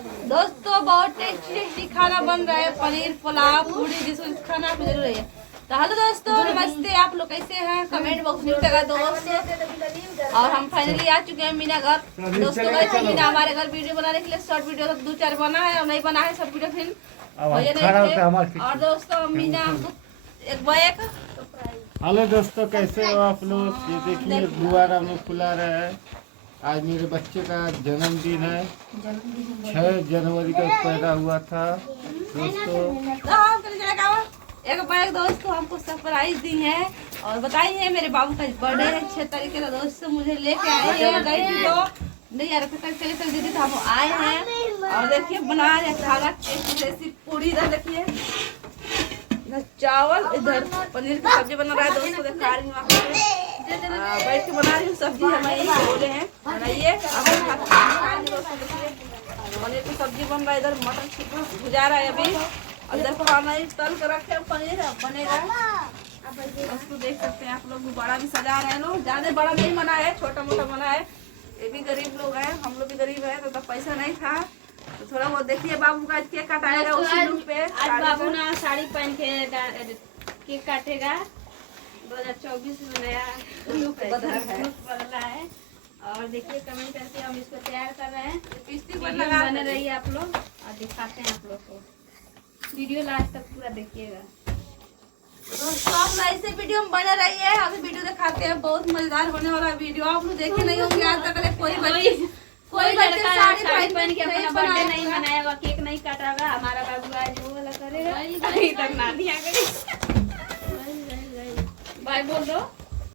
दोस्तों बहुत टेस्टी खाना बन रहा है, पनीर पुलाव पूरी जिसको खाना आपको जरूर है। तो हेलो दोस्तों, नमस्ते। आप लोग कैसे हैं? कमेंट बॉक्स में लिखिएगा दोस्त। और हम फाइनली आ चुके हैं मीना घर। दोस्तों कैसे मीना हमारे घर वीडियो बनाने के लिए शॉर्ट वीडियो तो 2-4 बना है और नहीं बना है सब वीडियो फिर और दोस्तों मीना हमको एक बैग। हेलो दोस्तों, कैसे हो आप लोग? ये देखिए बुआरा में फुला रहा है। आज मेरे बच्चे का जन्मदिन है। 6 जनवरी को पैदा हुआ था दोस्तों। एक बैग दोस्तों हमको सरप्राइज दी है और बताई है मेरे बाबू का बर्थडे है 6 तारीख के। दोस्तों मुझे लेके आए हैं, गई थी तो नहीं यार चले दीदी तो हम आए हैं और देखिए बना रहे खाना टेस्टी पूरी। इधर देखिए इधर चावल, इधर पनीर की सब्जी बना रहा है दोस्तों। दिखा रही हूँ बैठ के बना रही हूँ सब्जी। हम यही बोले हैं बनाइए पनीर की सब्जी बन रहा है। इधर मटर भुजा रहा है अभी और इधर पनीर तल कर रखे पनीर बनेगा। दोस्तों देख सकते हैं आप लोग, बड़ा भी सजा रहे हैं लोग। ज्यादा बड़ा नहीं बना है, छोटा मोटा बना है। ये भी गरीब लोग हैं, हम लोग भी गरीब है तो पैसा नहीं था तो थोड़ा बहुत देखिए। बाबू का केक काटाएगा उसी लुक पे। आज बाबू ना साड़ी पहन के केक काटेगा। 2024 में नया लुक बदला है और देखिए कमेंट करके हम इसको तैयार कर रहे हैं। बने रहिए आप लोग और दिखाते हैं आप लोग को। वीडियो लास्ट तक पूरा देखिएगा दोस्तों। आप ऐसे वीडियो में बने रहिए, अभी वीडियो दिखाते हैं। बहुत मजेदार होने वाला वीडियो। आप लोग देखे नहीं होंगे आज तक कोई बच्चे साड़ी पहन के अपना बर्थडे नहीं मनाएगा, केक नहीं काटेगा। हमारा बाबू आज वो वाला करेगा। अभी तक नानी आ गई। बाय बोल दो।